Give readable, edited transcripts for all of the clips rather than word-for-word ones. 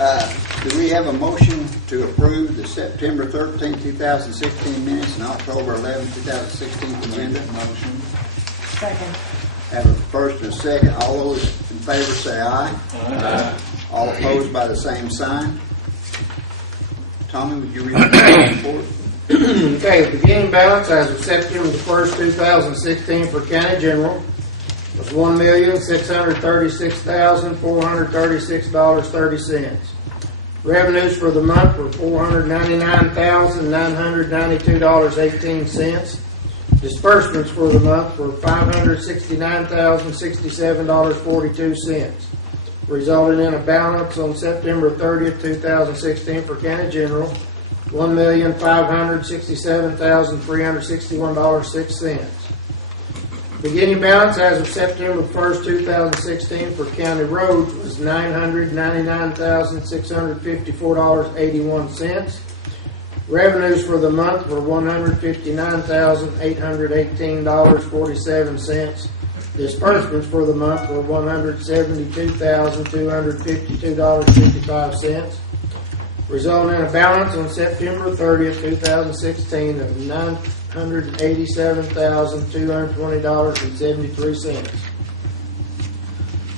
Do we have a motion to approve the September 13, 2016 minutes and October 11, 2016 agenda? Motion. Second. Have a first and a second. All those in favor say aye. Aye. All opposed by the same sign. Tommy, would you read the report? Okay, the beginning balance as of September the 1st, 2016 for County General was $1,636,436.30. Revenues for the month were $499,992.18. Disbursements for the month were $569,067.42, resulting in a balance on September 30th, 2016 for County General $1,567,361.06. Beginning balance as of September 1st, 2016 for County Roads was $999,654.81. Revenues for the month were $159,818.47. Disbursements for the month were $172,252.55, resulting in a balance on September 30th, 2016 of $987,220.73.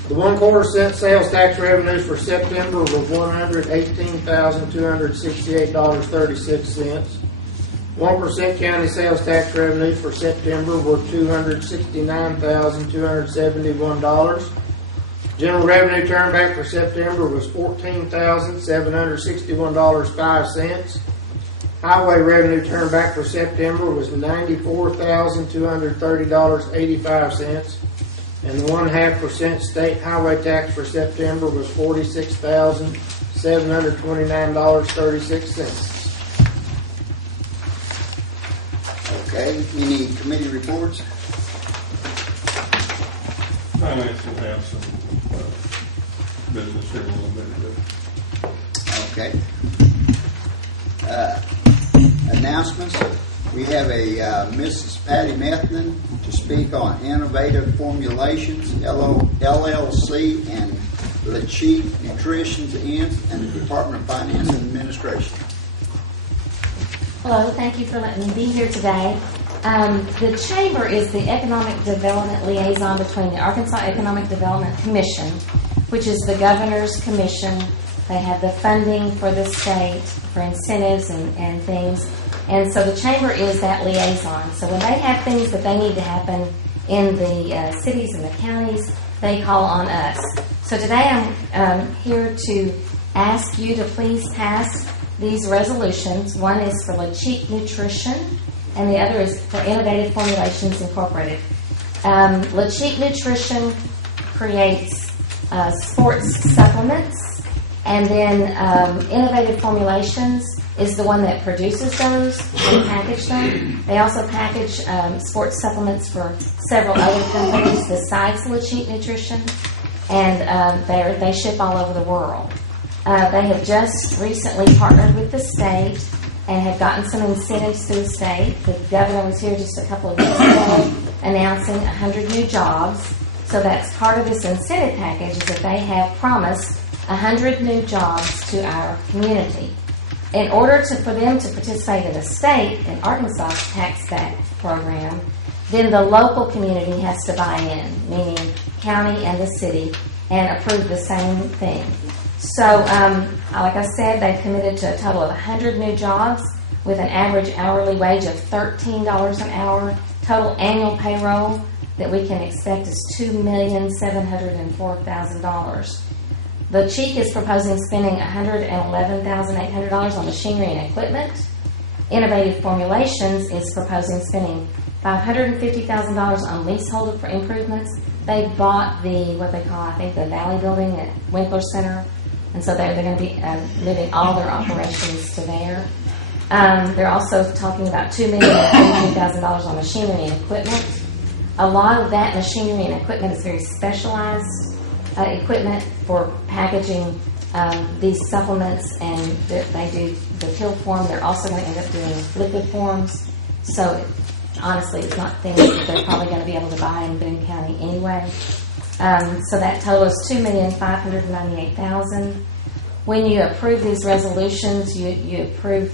The 1/4 cent sales tax revenues for September were $118,268.36. 1% county sales tax revenues for September were $269,271. General revenue turnback for September was $14,761.05. Highway revenue turnback for September was $94,230.85. And the 0.5% state highway tax for September was $46,729.36. Okay, any committee reports? Finance will have some business here in a little bit. Okay. Announcements. We have a Mrs. Patty Methman to speak on Innovative Formulations, LLC, and LeCheat Nutrition, Inc., and the Department of Finance and Administration. Hello, thank you for letting me be here today. The Chamber is the economic development liaison between the Arkansas Economic Development Commission, which is the governor's commission. They have the funding for the state for incentives and things. And so the Chamber is that liaison. So when they have things that they need to happen in the cities and the counties, they call on us. So today I'm here to ask you to please pass these resolutions. One is for LeCheat Nutrition, and the other is for Innovative Formulations Incorporated. LeCheat Nutrition creates sports supplements, and then Innovative Formulations is the one that produces those and package them. They also package sports supplements for several other companies besides LeCheat Nutrition, and they ship all over the world. They have just recently partnered with the state and have gotten some incentives through the state. The governor was here just a couple of weeks ago announcing 100 new jobs. So that's part of this incentive package, is that they have promised 100 new jobs to our community. In order for them to participate in the state and Arkansas tax back program, then the local community has to buy in, meaning county and the city, and approve the same thing. So, like I said, they've committed to a total of 100 new jobs with an average hourly wage of $13 an hour. Total annual payroll that we can expect is $2,704,000. The Cheek is proposing spending $111,800 on machinery and equipment. Innovative Formulations is proposing spending $550,000 on leasehold for improvements. They bought what they call, I think, the Valley Building at Winkler Center, and so they're going to be moving all their operations to there. They're also talking about $2,032,000 on machinery and equipment. A lot of that machinery and equipment is very specialized equipment for packaging these supplements, and they do the pill form. They're also going to end up doing liquid forms. So honestly, it's not things that they're probably going to be able to buy in Boone County anyway. So that total is $2,598,000. when you approve these resolutions, you approve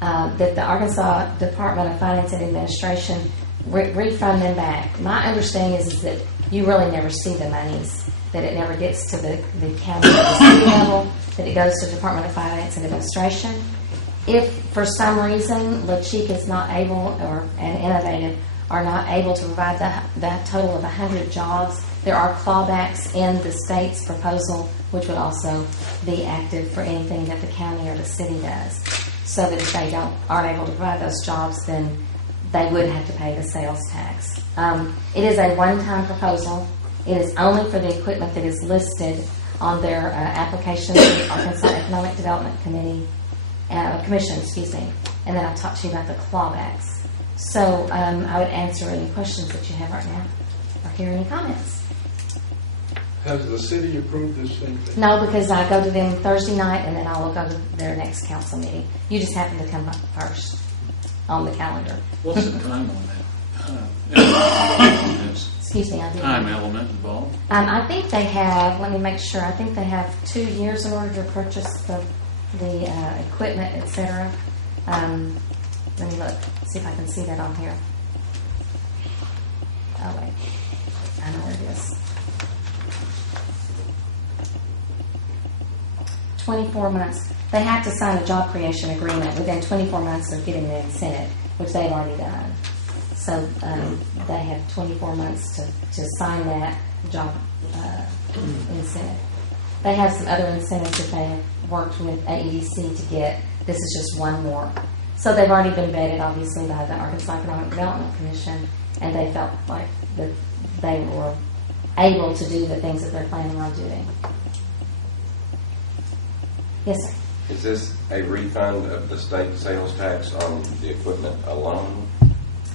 that the Arkansas Department of Finance and Administration refund them back. My understanding is that you really never see the monies, that it never gets to the county or the city level, that it goes to the Department of Finance and Administration. If for some reason LaChique is not able, and Innovative are not able to provide that total of 100 jobs, there are clawbacks in the state's proposal, which would also be active for anything that the county or the city does. So that if they aren't able to provide those jobs, then they would have to pay the sales tax. It is a one-time proposal. It is only for the equipment that is listed on their application to the Arkansas Economic Development Commission, and then I'll talk to you about the clawbacks. So I would answer any questions that you have right now, or hear any comments. Has the city approved this thing? No, because I go to them Thursday night, and then I will go to their next council meeting. You just happen to come up first on the calendar. What's the time on that? Excuse me, I didn't. Time element involved? I think they have, let me make sure, I think they have 2 years in order to purchase the equipment, etc. Let me look, see if I can see that on here. Oh, wait. I know where it is. 24 months. They have to sign a job creation agreement within 24 months of getting the incentive, which they've already done. So they have 24 months to sign that job incentive. They have some other incentives that they have worked with AEDC to get. This is just one more. So they've already been vetted, obviously, by the Arkansas Economic Development Commission, and they felt like that they were able to do the things that they're planning on doing. Yes, sir. Is this a refund of the state sales tax on the equipment alone?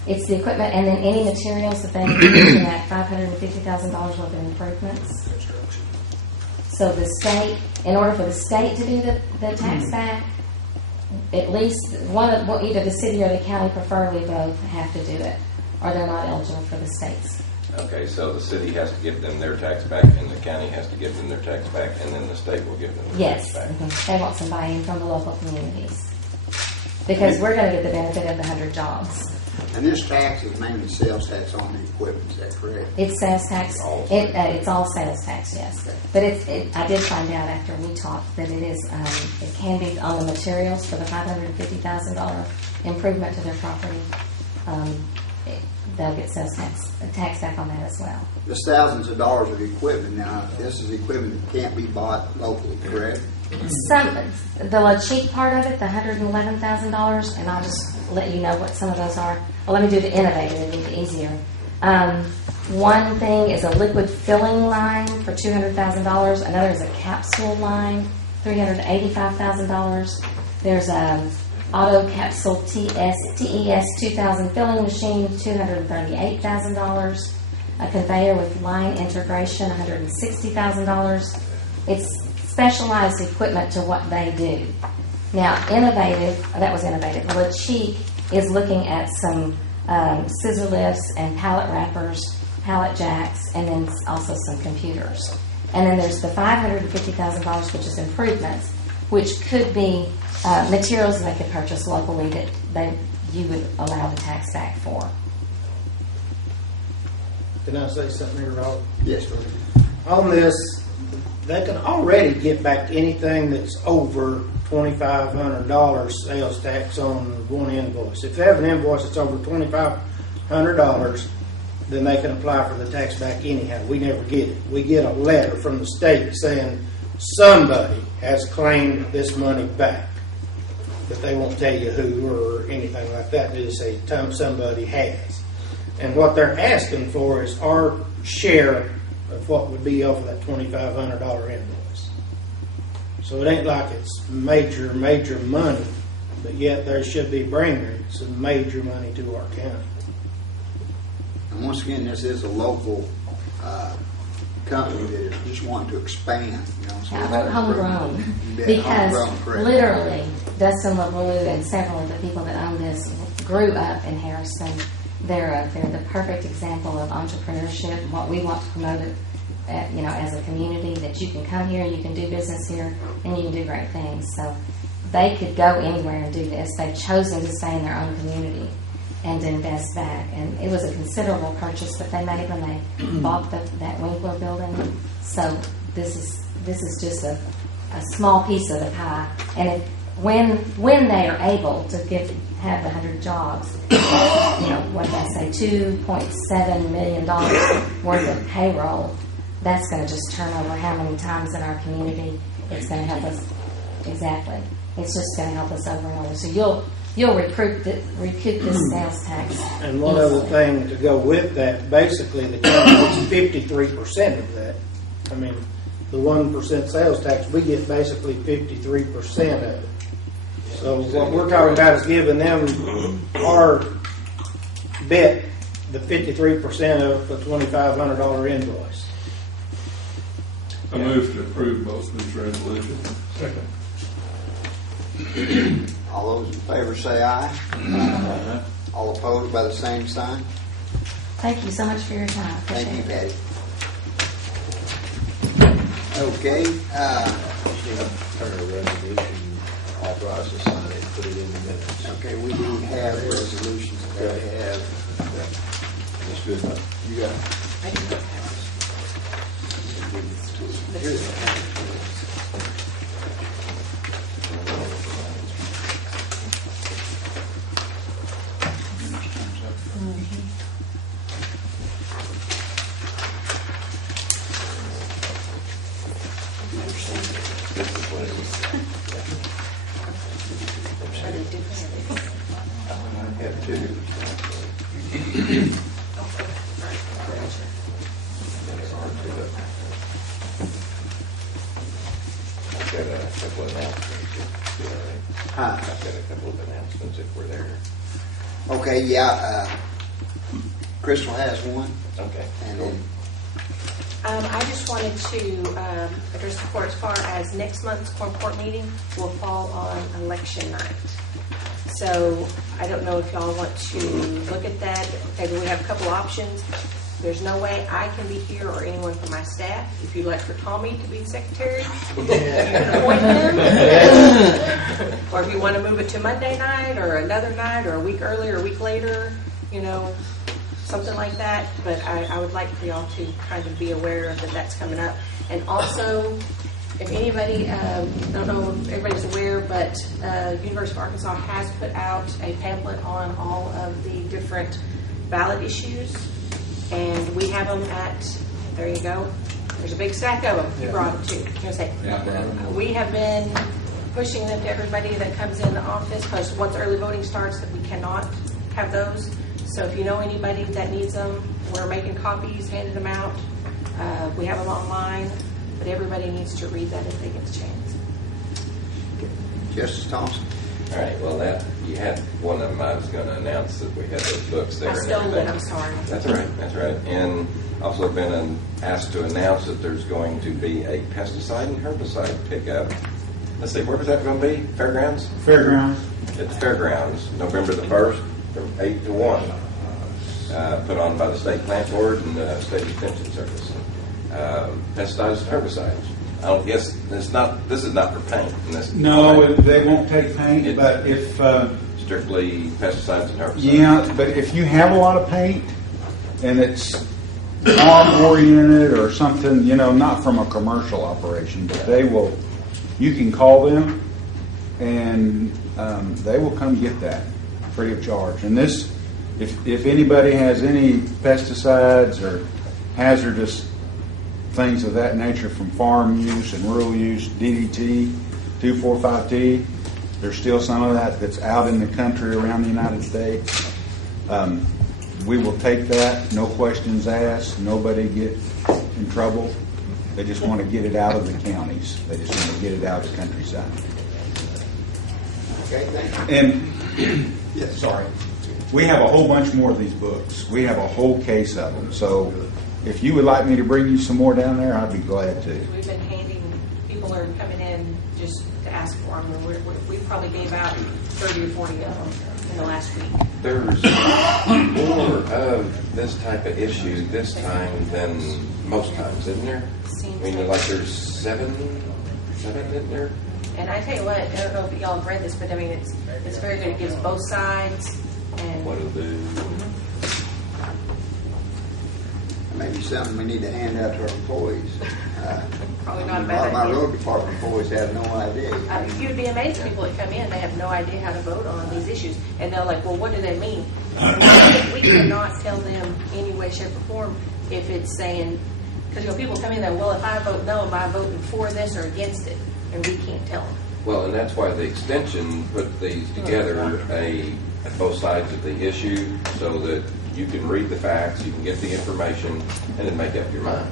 It's the equipment and then any materials that they use in that $550,000 worth of improvements. So the state, in order for the state to do the tax back, at least either the city or the county, preferably both, have to do it, or they're not eligible for the state's. Okay, so the city has to give them their tax back, and the county has to give them their tax back, and then the state will give them their Yes, tax back. They want some buy-in from the local communities because we're going to get the benefit of the 100 jobs. And this tax is mainly sales tax on the equipment, is that correct? It's sales tax. It's all sales tax, yes. But I did find out after we talked that it is. It can be on the materials for the $550,000 improvement to their property. They'll get sales tax back on that as well. There's thousands of dollars of equipment now. This is equipment that can't be bought locally, correct? The LaChique part of it, the $111,000, and I'll just let you know what some of those are. Well, let me do the Innovative, it'll be easier. One thing is a liquid filling line for $200,000. Another is a capsule line, $385,000. There's a auto capsule TES 2000 filling machine, $238,000. A conveyor with line integration, $160,000. It's specialized equipment to what they do. Now, that was Innovative. LaChique is looking at some scissor lifts and pallet wrappers, pallet jacks, and then also some computers. And then there's the $550,000, which is improvements, which could be materials that they could purchase locally that you would allow the tax back for. Can I say something here, Rob? Yes, sir. On this, they can already get back anything that's over $2,500 sales tax on one invoice. If they have an invoice that's over $2,500, then they can apply for the tax back anyhow. We never get it. We get a letter from the state saying somebody has claimed this money back, but they won't tell you who or anything like that. They just say somebody has. And what they're asking for is our share of what would be off of that $2,500 invoice. So it ain't like it's major money, but yet there should be bringing some major money to our county. And once again, this is a local company that is just wanting to expand. So I wrote homegrown Yeah, because homegrown, correct. literally Dustin LaBlue and several of the people that own this grew up in Harrison. They're the perfect example of entrepreneurship and what we want to promote as a community, that you can come here, you can do business here, and you can do great things. So they could go anywhere and do this. They've chosen to stay in their own community and to invest back. And it was a considerable purchase that they made when they bought that Winkler building. So this is just a small piece of the pie. And when they are able to have 100 jobs, what did I say, $2.7 million worth of payroll, that's going to just turn over how many times in our community. It's going to help us. Exactly. It's just going to help us over and over. So you'll recoup this sales tax. And one other thing to go with that, basically the county gets 53% of that. I mean, the 1% sales tax, we get basically 53% of it. So what we're talking about is giving them our bet, the 53% of the $2,500 invoice. I move to approve both of these resolutions. Second. All those in favor say aye. All opposed by the same sign. Thank you so much for your time. Thank you, Appreciate it. Patty. Okay, Turn a resolution, authorize the sign it, put it in the minutes. okay, we do have resolutions that we have. That's good enough. You got it. Have two. I've got a couple of announcements. Huh. I've got a couple of announcements if we're there. Okay, yeah, Crystal has one, Okay. and then, I just wanted to address the court as far as next month's quorum court meeting will fall on election night. So I don't know if y'all want to look at that. Maybe we have a couple options. There's no way I can be here or anyone from my staff. If you'd like for Tommy to be the secretary, you can appoint him. Or if you want to move it to Monday night or another night or a week earlier or a week later, something like that. But I would like for y'all to kind of be aware that that's coming up. And also, if anybody, I don't know if everybody's aware, but University of Arkansas has put out a pamphlet on all of the different ballot issues. And we have them there you go. There's a big stack of them. You brought them too. We have been pushing them to everybody that comes in the office, because once early voting starts, that we cannot have those. So if you know anybody that needs them, we're making copies, handing them out. We have them online, but everybody needs to read that if they get the chance. Justice Thompson. All right, well, you had one of them. I was going to announce that we had those books there. I and stole it, everything. I'm sorry. That's all right, that's all right. And also been asked to announce that there's going to be a pesticide and herbicide pickup. Let's see, where was that going to be? Fairgrounds? Fairgrounds. At the Fairgrounds, November the 1st, from 8 to 1. Put on by the State Plant Board and the State Extension Service. Pesticides and herbicides. I don't guess this is not for paint. No, they won't take paint, but if... strictly pesticides and herbicides. Yeah, but if you have a lot of paint and it's farm-oriented or something, not from a commercial operation, but you can call them and they will come get that free of charge. And this, if anybody has any pesticides or hazardous things of that nature from farm use and rural use, DDT, 2,4,5-T, there's still some of that that's out in the country around the United States. We will take that, no questions asked, nobody get in trouble. They just want to get it out of the counties. They just want to get it out of the countryside. Okay, thank you. And, Yes. sorry, we have a whole bunch more of these books. We have a whole case of them. So if you would like me to bring you some more down there, I'd be glad to. We've been people are coming in just to ask for them. We probably gave out 30 or 40 of them. in the last week. There's more of this type of issue this time than most times, isn't there? Seems I mean, like- like there's seven, isn't there? And I tell you what, I don't know if y'all have read this, but I mean, it's very good. It gives both sides, and What it'll do. Maybe something we need to hand out to our employees. probably not a A lot bad of my idea. road department employees have no idea. You'd be amazed at people that come in, they have no idea how to vote on these issues, and they're like, well, what do they mean? We cannot tell them any way, shape, or form if it's saying, because people come in there, well, if I vote no, am I voting for this or against it? And we can't tell them. Well, and that's why the extension put these together, both sides of the issue, so that you can read the facts, you can get the information, and then make up your mind.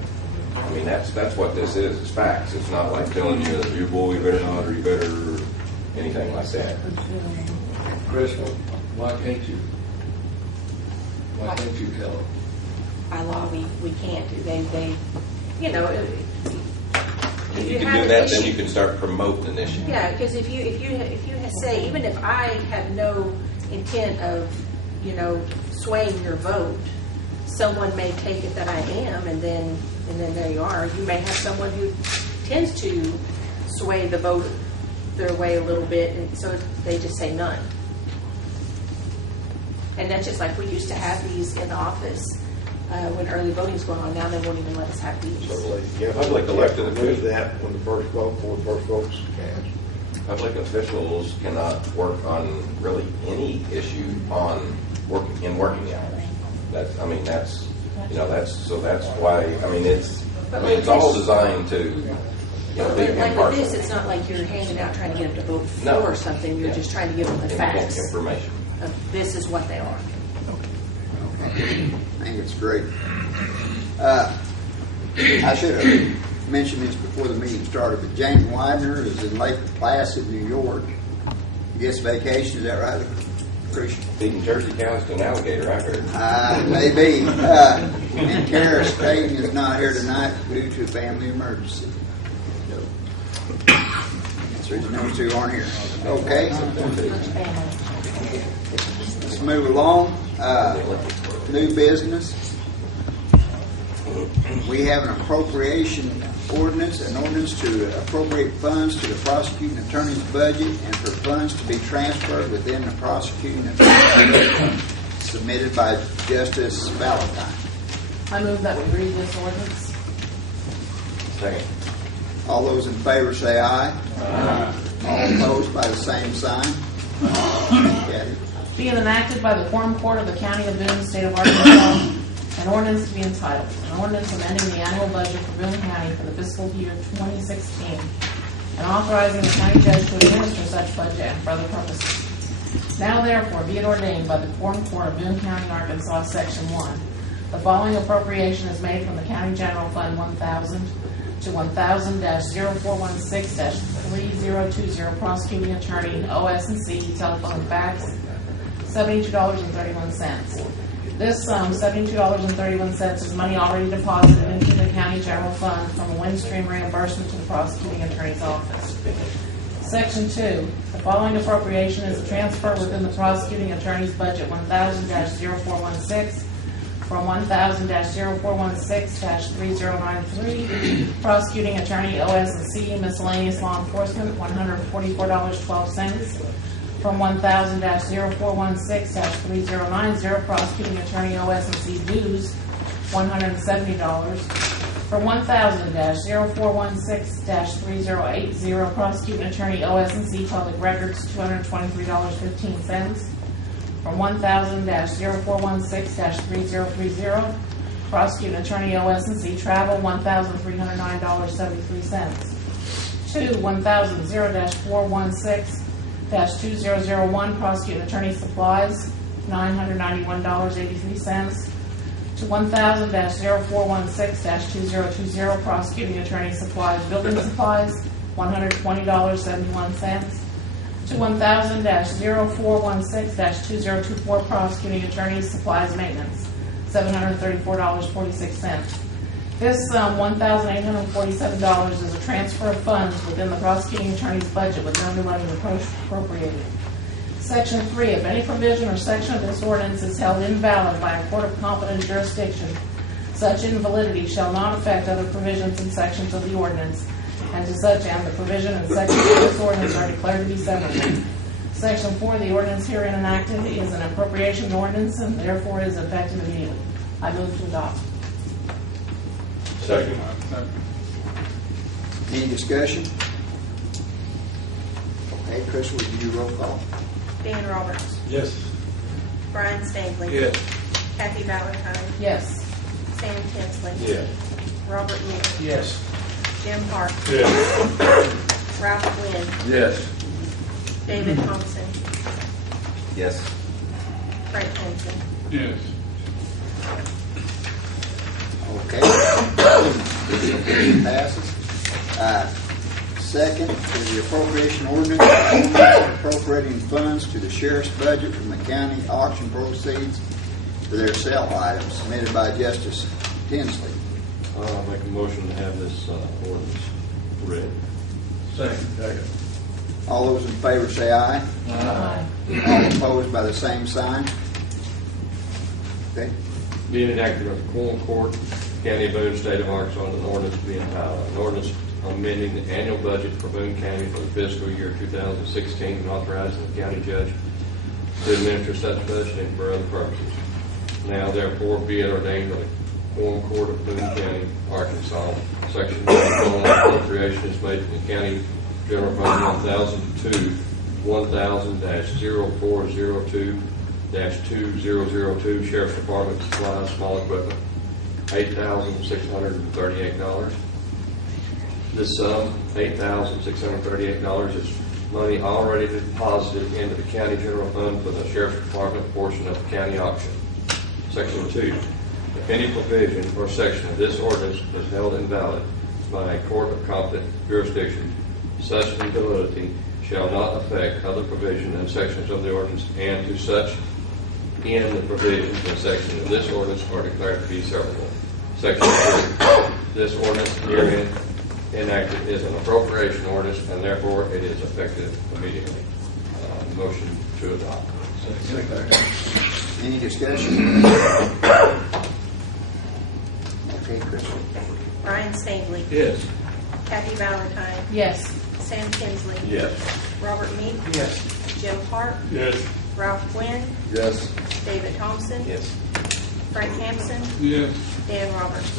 I mean, that's what this is facts. It's not like telling you that you boy, you better not, or you better, or anything like that. Chris, why can't you? Why can't you tell them? By law, we can't. They you know, If you can do that, then you can start promoting an issue. yeah, because if you say, even if I have no intent of, you know, swaying your vote, someone may take it that I am, and then there you are. You may have someone who tends to sway the vote their way a little bit, and so they just say none. And that's just like we used to have these in the office when early voting's going on. Now they won't even let us have these. Public elected Move officials. that when the first vote, before the first vote's cast. Public officials cannot work on really any issue on working hours. That's why, it's all designed to, be Like with this, impartial. it's not like you're handing out trying to get them to vote No. for something. You're Yeah. just trying to give them the facts. Information. This is what they are. I think it's great. I should have mentioned this before the meeting started, but James Widener is in Lake Placid, New York. He gets vacation, is that right, Christian? Feeding Jersey cows to an alligator, I heard. Maybe. And Kara Staten is not here tonight due to a family emergency. So the reason those two aren't here. Okay. Let's move along. New business. We have an appropriation ordinance, an ordinance to appropriate funds to the prosecuting attorney's budget and for funds to be transferred within the prosecuting attorney's budget, submitted by Justice Valentine. I move that we read this ordinance. Second. All those in favor say aye. Aye. All opposed by the same sign. Kathy? Being enacted by the Quorum Court of the County of Boone, State of Arkansas, an ordinance to be entitled, an ordinance amending the annual budget for Boone County for the fiscal year 2016, and authorizing the county judge to administer such budget and for other purposes. Now therefore be it ordained by the Quorum Court of Boone County, Arkansas, Section 1, the following appropriation is made from the County General Fund 1000 to 1000-0416-3020 prosecuting attorney OS&C telephone fax $72.31. This $72.31 is money already deposited into the county general fund from a windstream reimbursement to the prosecuting attorney's office. Section 2. The following appropriation is a transfer within the prosecuting attorney's budget 1000-0416 from 1000-0416-3093, prosecuting attorney OS&C miscellaneous law enforcement $144.12. From 1000-0416-3090, prosecuting attorney OS&C dues $170. From 1000-0416-3080, prosecuting attorney OS&C public records $223.15. From 1000-0416-3030, prosecuting attorney OS&C travel $1,309.73. To 1000-416-2001, prosecuting attorney supplies $991.83. To 1000-0416-2020, prosecuting attorney supplies building supplies $120.71. To 1000-0416-2024, prosecuting attorney supplies maintenance $734.46. This $1,847 is a transfer of funds within the prosecuting attorney's budget with no new money appropriated. Section 3, if any provision or section of this ordinance is held invalid by a court of competent jurisdiction, such invalidity shall not affect other provisions and sections of the ordinance, and to such end, the provision and sections of this ordinance are declared to be severable. Section 4, the ordinance herein enacted is an appropriation ordinance and therefore is effective immediately. I move to adopt. Second. Any discussion? Okay, Chris, will you do roll call? Dan Roberts. Yes. Brian Stabley. Yes. Kathy Valentine. Yes. Sam Kinsley. Yes. Robert Meade. Yes. Jim Park. Yes. Ralph Gwynn. Yes. David Thompson. Yes. Frank Hanson. Yes. Okay. Passes. Second is the appropriation ordinance appropriating funds to the sheriff's budget from the county auction proceeds for their sale items submitted by Justice Tinsley. I'll make a motion to have this ordinance read. Second. All those in favor say aye. Aye. All opposed by the same sign. Okay. Being enacted by the Quorum Court, County of Boone, State of Arkansas, an ordinance being entitled, an ordinance amending the annual budget for Boone County for the fiscal year 2016 and authorizing the county judge to administer such budget and for other purposes. Now therefore be it ordained by the Quorum Court of Boone County, Arkansas, Section 1 appropriation is made to the county general fund 1002 1000-0402-2002 Sheriff's Department supplies small equipment $8,638. This sum, $8,638, is money already deposited into the county general fund for the Sheriff's Department portion of the county auction. Section 2. If any provision or section of this ordinance is held invalid by a court of competent jurisdiction, such invalidity shall not affect other provisions and sections of the ordinance, and to such end the provisions and sections of this ordinance are declared to be severable. Section 3. This ordinance herein enacted is an appropriation ordinance, and therefore it is effective immediately. Motion to adopt. Any discussion? Okay, Chris. Brian Stabley. Yes. Kathy Valentine. Yes. Sam Kinsley. Yes. Robert Meade. Yes. Jim Park. Yes. Ralph Gwynn. Yes. David Thompson. Yes. Frank Hanson. Yes. Dan Roberts.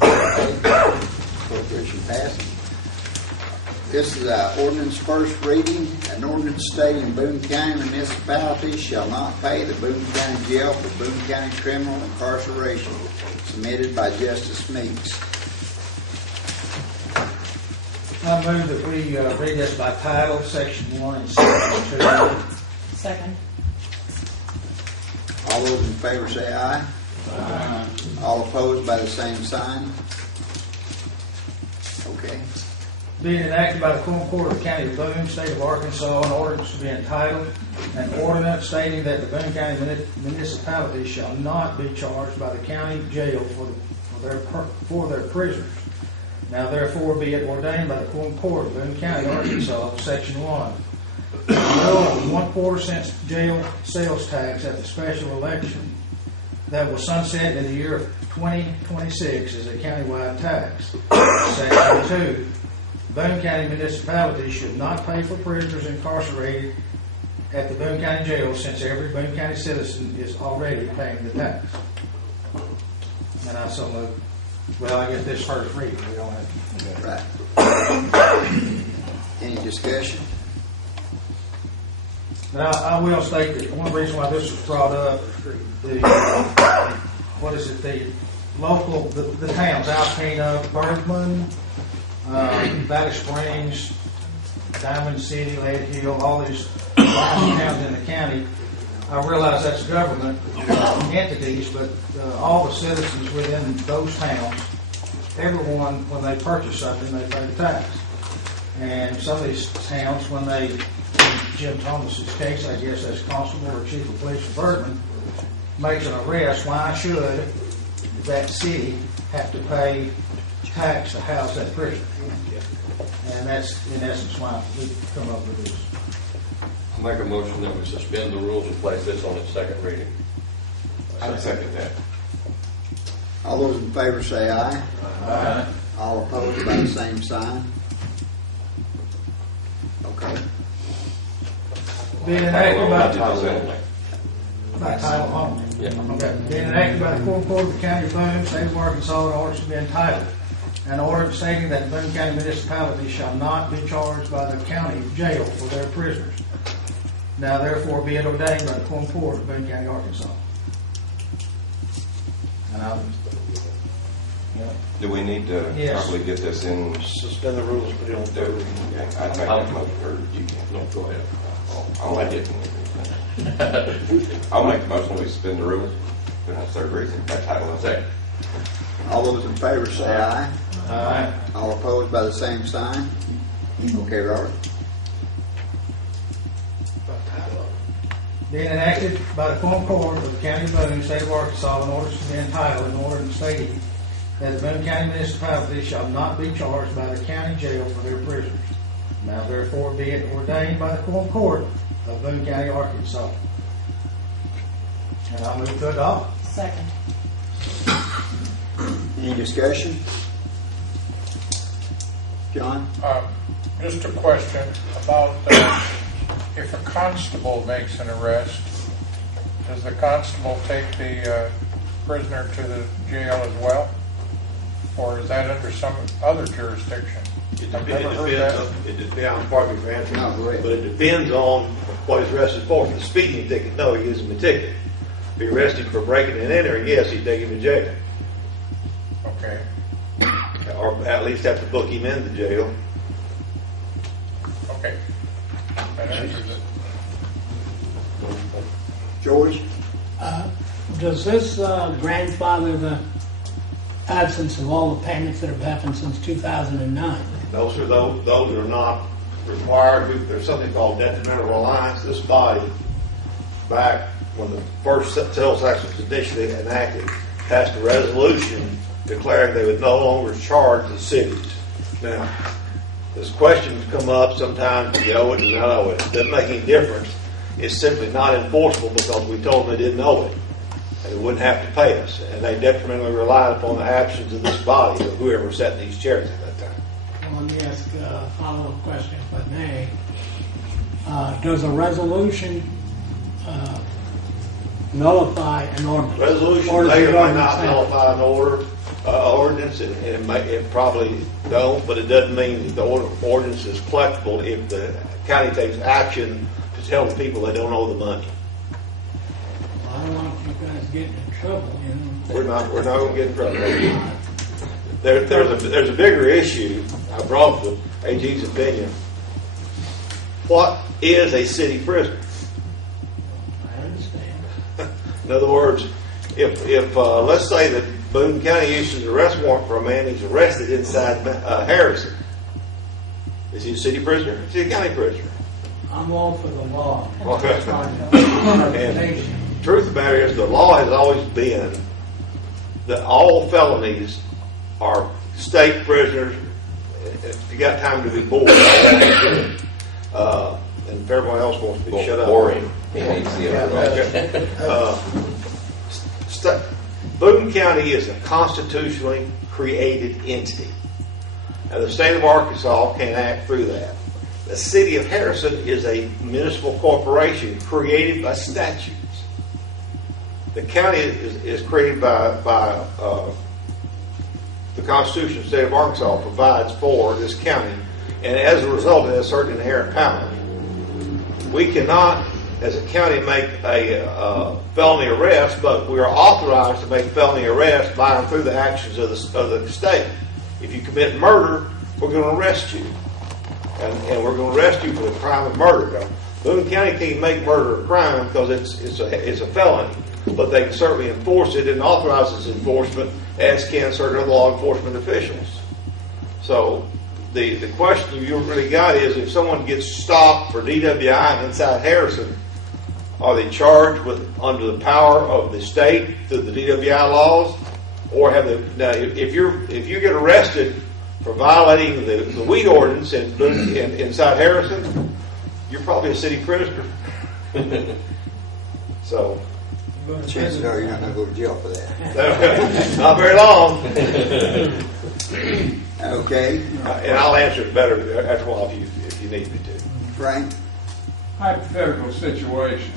Appropriation passed. This is ordinance first reading. An ordinance stating Boone County municipalities shall not pay the Boone County Jail for Boone County criminal incarceration, submitted by Justice Meeks. I move that we read this by title, Section 1 and Section 2. Second. All those in favor say aye. Aye. All opposed by the same sign. Okay. Being enacted by the Quorum Court of the County of Boone, State of Arkansas, an ordinance to be entitled, an ordinance stating that the Boone County municipalities shall not be charged by the county jail for their prisoners. Now therefore be it ordained by the Quorum Court of Boone County, Arkansas, Section 1. No 1/4 cent jail sales tax at the special election that will sunset in the year of 2026 is a countywide tax. Section 2. Boone County municipalities should not pay for prisoners incarcerated at the Boone County Jail, since every Boone County citizen is already paying the tax. And I so move. Well, I guess this first reading, we don't have to. Right. Any discussion? Now, I will state that one reason why this was brought up, the local, the towns, Alpena, Bergman, Valley Springs, Diamond City, Lead Hill, all these towns in the county. I realize that's government entities, but all the citizens within those towns, everyone, when they purchase something, they pay the tax. And some of these towns, when they, in Jim Thomas's case, I guess that's constable or chief of police of Bergman, makes an arrest, why should that city have to pay tax to house that prisoner? And that's in essence why we come up with this. Make a motion that we suspend the rules and place this on its second reading. I second that. All those in favor say aye. Aye. All opposed by the same sign. Okay. Being enacted by Title title only. Yeah. Okay. Being enacted by the Quorum Court of the County of Boone, State of Arkansas, an ordinance to be entitled, an ordinance stating that Boone County municipalities shall not be charged by the county jail for their prisoners. Now therefore be it ordained by the Quorum Court of Boone County, Arkansas. And I'll, Do we need to Yes. probably get this in? Suspend the rules, put it on third reading. Okay, I'd make that motion, or you can. No, go ahead. I'll make it. I'll make the motion, we suspend the rules, put it on third reading, by title only. Second. All those in favor say aye. Aye. All opposed by the same sign. Okay, Robert. Being enacted by the Quorum Court of the County of Boone, State of Arkansas, an ordinance to be entitled, an ordinance stating that the Boone County municipalities shall not be charged by the county jail for their prisoners. Now therefore be it ordained by the Quorum Court of Boone County, Arkansas. And I move to adopt. Second. Any discussion? John? Just a question about if a constable makes an arrest, does the constable take the prisoner to the jail as well? Or is that under some other jurisdiction? I've never heard that. It depends, pardon me for answering, No, go ahead. but it depends on what he's arrested for. For the speeding ticket, no, he gives him a ticket. If he's arrested for breaking and entering, yes, he'd take him to jail. Okay. Or at least have to book him into jail. Okay. That answers it. George? Does this grandfather the absence of all the payments that have happened since 2009? Those are not required. There's something called detrimental reliance. This body, back when the first sales tax was initially enacted, passed a resolution declaring they would no longer charge the cities. Now, this questions come up sometimes, do you owe it, do you not owe it? It doesn't make any difference. It's simply not enforceable because we told them they didn't owe it. They wouldn't have to pay us. And they detrimentally relied upon the actions of this body or whoever sat in these chairs at that time. Well, let me ask a follow-up question, if I may. Does a resolution nullify an ordinance? Resolution Or does may the or may ordinance not have- nullify an ordinance, and it probably don't, but it doesn't mean that the ordinance is collectible if the county takes action to tell the people they don't owe the money. Well, I don't want you guys getting in trouble, you know. We're not going to get in trouble. There's a bigger issue. I brought the AG's opinion. What is a city prisoner? I understand. In other words, if let's say that Boone County issues an arrest warrant for a man who's arrested inside Harrison, is he a city prisoner? Is he a county prisoner? I'm all for the law. Okay. And Truth of the matter is, the law has always been that all felonies are state prisoners. If you got time to be bored, and if everyone else wants to be shut up. Boring. He hates the other one. Boone County is a constitutionally created entity, and the state of Arkansas can act through that. The city of Harrison is a municipal corporation created by statutes. The county is created by the Constitution of the state of Arkansas provides for this county, and as a result, it has certain inherent power. We cannot, as a county, make a felony arrest, but we are authorized to make felony arrests by and through the actions of the state. If you commit murder, we're going to arrest you, and we're going to arrest you for the crime of murder. Now, Boone County can't make murder a crime because it's a felony, but they can certainly enforce it and authorize its enforcement, as can certain other law enforcement officials. So the question you really got is, if someone gets stopped for DWI inside Harrison, are they charged under the power of the state through the DWI laws, or have they? Now, if you get arrested for violating the weed ordinance inside Harrison, you're probably a city prisoner. So, Chances are you're not going to go to jail for that. not very long. Okay. And I'll answer it better after a while if you need me to. Frank? Hypothetical situation.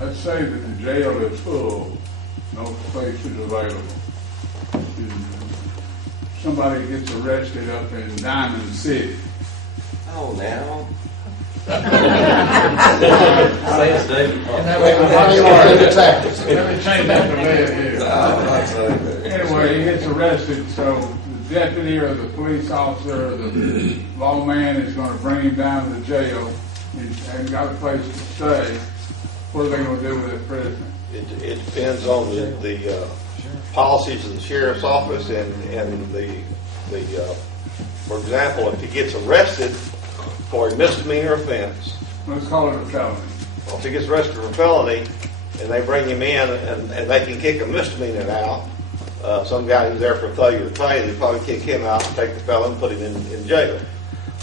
Let's say that the jail is full, no place is available. And somebody gets arrested up in Diamond City. Oh, now? Say it's David. Let me change that to bed here. Anyway, he gets arrested, so the deputy or the police officer or the lawman is going to bring him down to the jail. He hasn't got a place to stay. What are they going to do with that prisoner? It depends on the policies of the sheriff's office and for example, if he gets arrested for a misdemeanor offense. Let's call it a felony. Well, if he gets arrested for a felony and they bring him in and they can kick a misdemeanor out, some guy who's there for failure to pay, they probably kick him out and take the felon and put him in jail.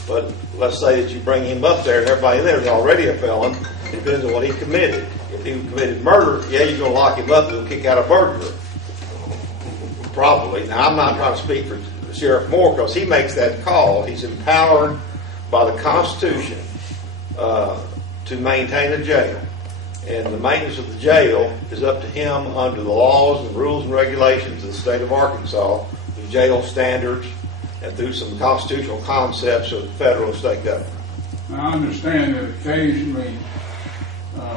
But let's say that you bring him up there and everybody in there is already a felon. It depends on what he committed. If he committed murder, yeah, you're going to lock him up and you'll kick out a burglar. Probably. Now, I'm not trying to speak for Sheriff Moore because he makes that call. He's empowered by the Constitution to maintain a jail. And the maintenance of the jail is up to him under the laws and rules and regulations of the state of Arkansas, the jail standards, and through some constitutional concepts of the federal and state government. I understand that occasionally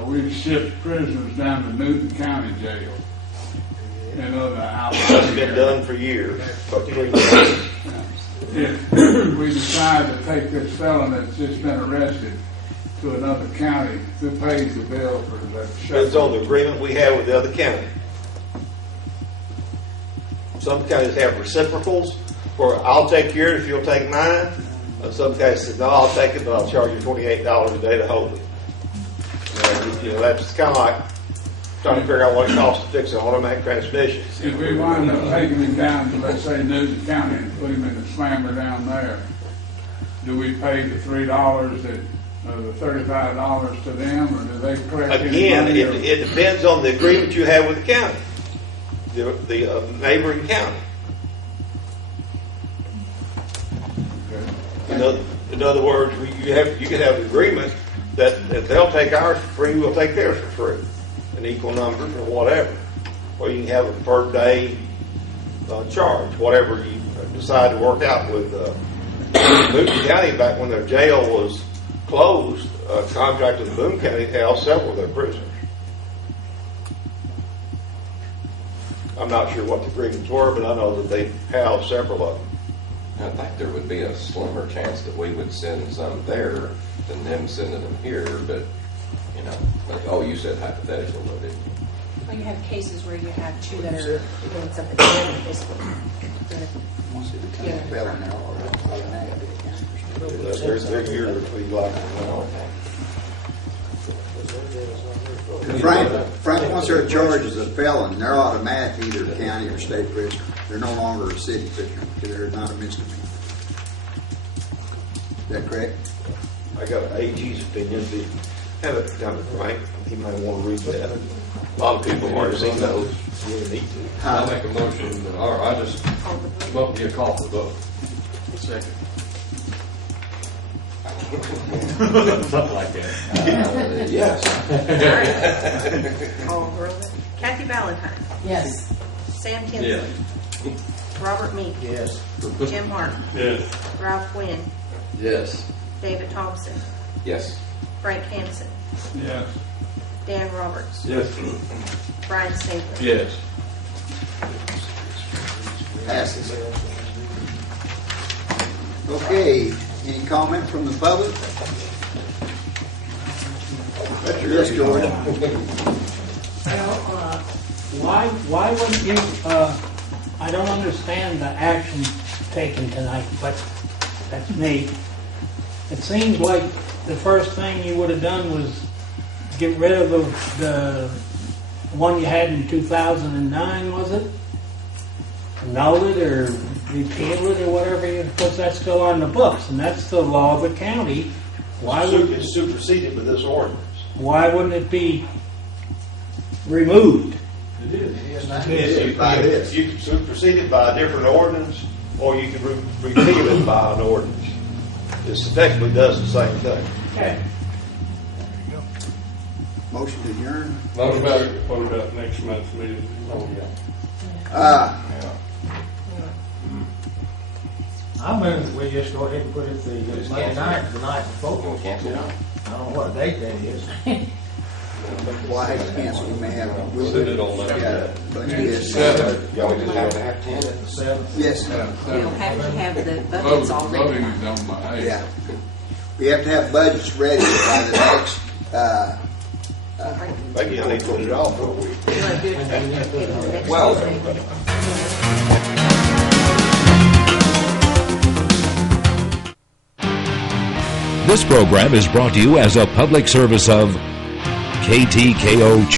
we've shipped prisoners down to Newton County Jail and other outlets. It's been done for years. If we decide to take this felon that's just been arrested to another county, who pays the bill for that? Depends on the agreement we have with the other county. Some counties have reciprocals where I'll take yours if you'll take mine. And some counties say, no, I'll take it, but I'll charge you $28 a day to hold it. That's kind of like trying to figure out what it costs to fix an automatic transmission. If we wind up taking him down to, let's say, Newton County and put him in the slammer down there, do we pay the $3 that, the $35 to them, or do they collect Again, money, it depends on the agreement you have with the county, the neighboring county. In other words, you can have an agreement that if they'll take ours for free, we'll take theirs for free, an equal number or whatever. Or you can have a per day charge, whatever you decide to work out with Boone County. Back when their jail was closed, contracted with Boone County housed several of their prisoners. I'm not sure what the agreements were, but I know that they housed several of them. I think there would be a slimmer chance that we would send some there than them sending them here, but, you said hypothetical, but it. Well, you have cases where you have two that are doing something together, basically. They're here to be like Frank, once they're charged as a felon, they're automatic either county or state prisoner. They're no longer a city prisoner because they're not a misdemeanor. Is that correct? I got an AG's opinion. Have it down to Frank. He might want to read that. A lot of people have already seen those. You really need to. I make a motion, or I just vote be a call for the vote. Second. Something like that. Yes. All right. Call roll. Kathy Valentine. Yes. Sam Kinsley. Yes. Robert Meek. Yes. Jim Harton. Yes. Ralph Quinn. Yes. David Thompson. Yes. Frank Hansen. Yes. Dan Roberts. Yes. Brian Stabler. Yes. Passes. Okay, any comment from the public? Yes, George. Why wouldn't you, I don't understand the action taken tonight, but that's me. It seems like the first thing you would have done was get rid of the one you had in 2009, was it? Annul it or repeal it or whatever, because that's still on the books, and that's the law of the county Why would, It's superseded with this ordinance. why wouldn't it be removed? You can supersede it by a different ordinance, or you can repeal it by an ordinance. It technically does the same thing. Okay. Motion to adjourn. What about next month's meeting? Oh, I move that we just go ahead and put it the Monday night, the night before. We'll cancel it. I don't know what date that is. Why have to cancel? We may have. We'll send it on Monday. Yeah, but yes. Y'all just have to have 10. The seventh. Yes. You'll have to have the budgets all Voting ready. is on my head. Yeah. We have to have budgets ready by the next, Maybe you need to put it off for a week. You want to do it the next Well- Tuesday? This program is brought to you as a public service of KTKO